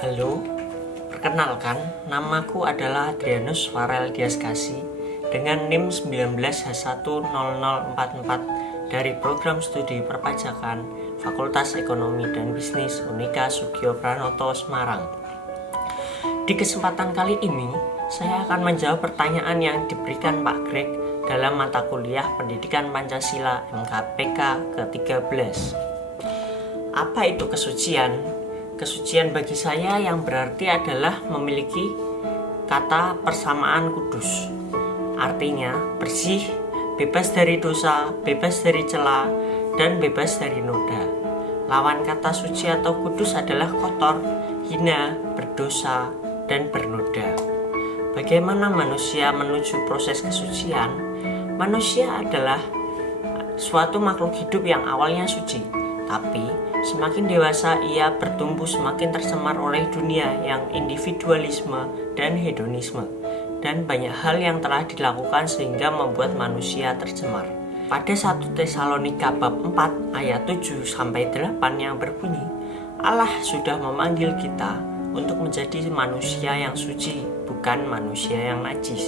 Halo, perkenalkan, namaku adalah Adrianus Farel Diaskasi dengan NIM 19H10044 dari Program Studi Perpajakan Fakultas Ekonomi dan Bisnis Unika Sugio Pranoto Semarang. Di kesempatan kali ini, saya akan menjawab pertanyaan yang diberikan Pak Greg dalam mata kuliah Pendidikan Pancasila MKPK ke-13. Apa itu kesucian? Kesucian bagi saya yang berarti adalah memiliki kata persamaan kudus. Artinya bersih, bebas dari dosa, bebas dari cela, dan bebas dari noda. Lawan kata suci atau kudus adalah kotor, hina, berdosa, dan bernoda. Bagaimana manusia menuju proses kesucian? Manusia adalah suatu makhluk hidup yang awalnya suci, tapi semakin dewasa ia bertumbuh semakin tercemar oleh dunia yang individualisme dan hedonisme, dan banyak hal yang telah dilakukan sehingga membuat manusia tercemar. Pada 1 Tesalonika bab 4 ayat 7-8 yang berbunyi, Allah sudah memanggil kita untuk menjadi manusia yang suci, bukan manusia yang najis.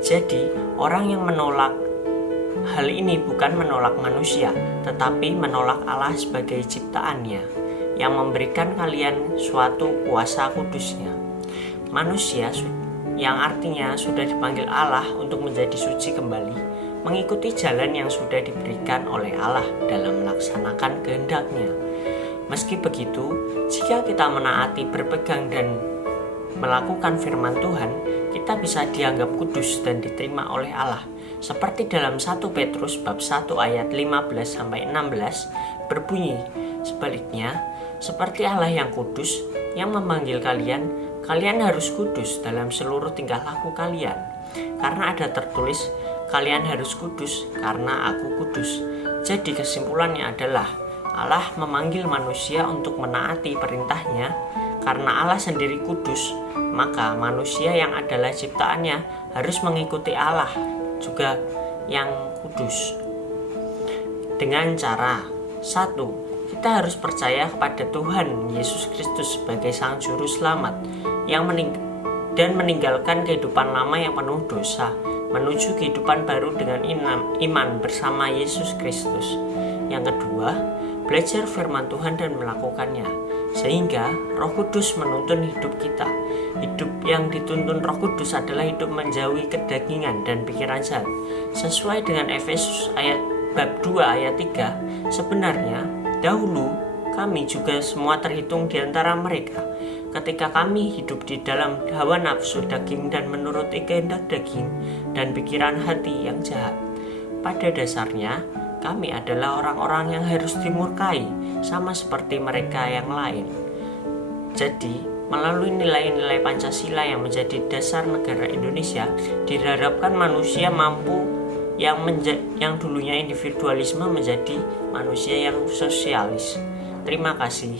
Jadi orang yang menolak hal ini bukan menolak manusia, tetapi menolak Allah sebagai ciptaannya yang memberikan kalian suatu kuasa kudusnya. Manusia yang artinya sudah dipanggil Allah untuk menjadi suci kembali, mengikuti jalan yang sudah diberikan oleh Allah dalam melaksanakan kehendaknya. Meski begitu, jika kita menaati, berpegang dan melakukan firman Tuhan, kita bisa dianggap kudus dan diterima oleh Allah. Seperti dalam 1 Petrus bab 1 ayat 15-16 berbunyi, sebaliknya, seperti Allah yang kudus yang memanggil kalian, kalian harus kudus dalam seluruh tingkah laku kalian. Karena ada tertulis, kalian harus kudus karena aku kudus. Jadi kesimpulannya adalah, Allah memanggil manusia untuk menaati perintahnya. Karena Allah sendiri kudus, maka manusia yang adalah ciptaannya harus mengikuti Allah juga yang kudus. Dengan cara 1. Kita harus percaya kepada Tuhan Yesus Kristus sebagai Sang Juru Selamat yang dan meninggalkan kehidupan lama yang penuh dosa, menuju kehidupan baru dengan iman bersama Yesus Kristus. Yang kedua, belajar firman Tuhan dan melakukannya, sehingga Roh Kudus menuntun hidup kita. Hidup yang dituntun Roh Kudus adalah hidup menjauhi kedagingan dan pikiran jahat. Sesuai dengan Efesus bab 2 ayat 3, sebenarnya dahulu kami juga semua terhitung di antara mereka, ketika kami hidup di dalam hawa nafsu daging dan menuruti kehendak daging dan pikiran hati yang jahat. Pada dasarnya, kami adalah orang-orang yang harus dimurkai, sama seperti mereka yang lain. Jadi, melalui nilai-nilai Pancasila yang menjadi dasar negara Indonesia, diharapkan manusia mampu yang dulunya individualisme menjadi manusia yang sosialis. Terima kasih.